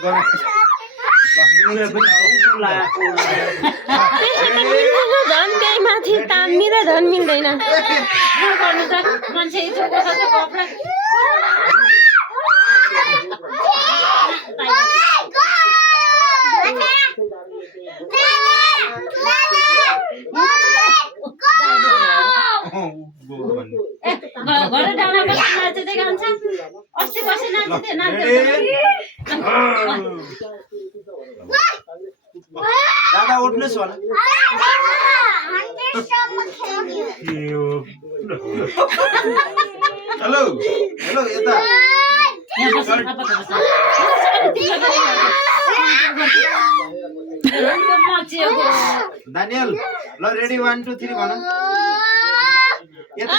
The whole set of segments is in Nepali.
झन् केही माथि तान्दिँदा झन् मिल्दैन मान्छे घर डाँडा बसी नाच्दै गान्छ अस्ति बसी नाच्दै दादा उठ्नुस् होला हेलो हेलो यता दानियल ल रेडी 1 2 3 भन यता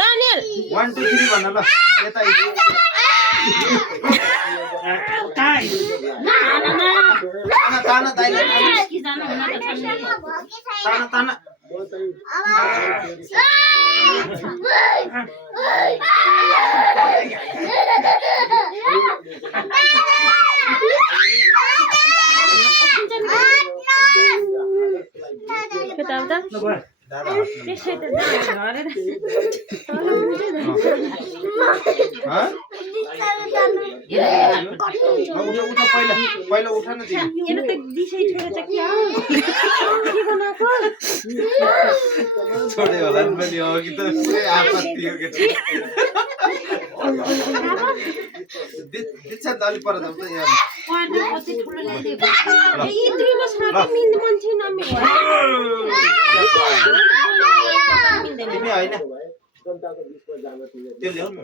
दानियल 1 2 3 भन ल यता ताना दाइले ताना ताना पहिला उठा न छोडे होला नि पनि अघि त आपत्ति हो के दिच्छा दली पर जाऊ त यहाँ तिमी हैन त्यो ल्याउनु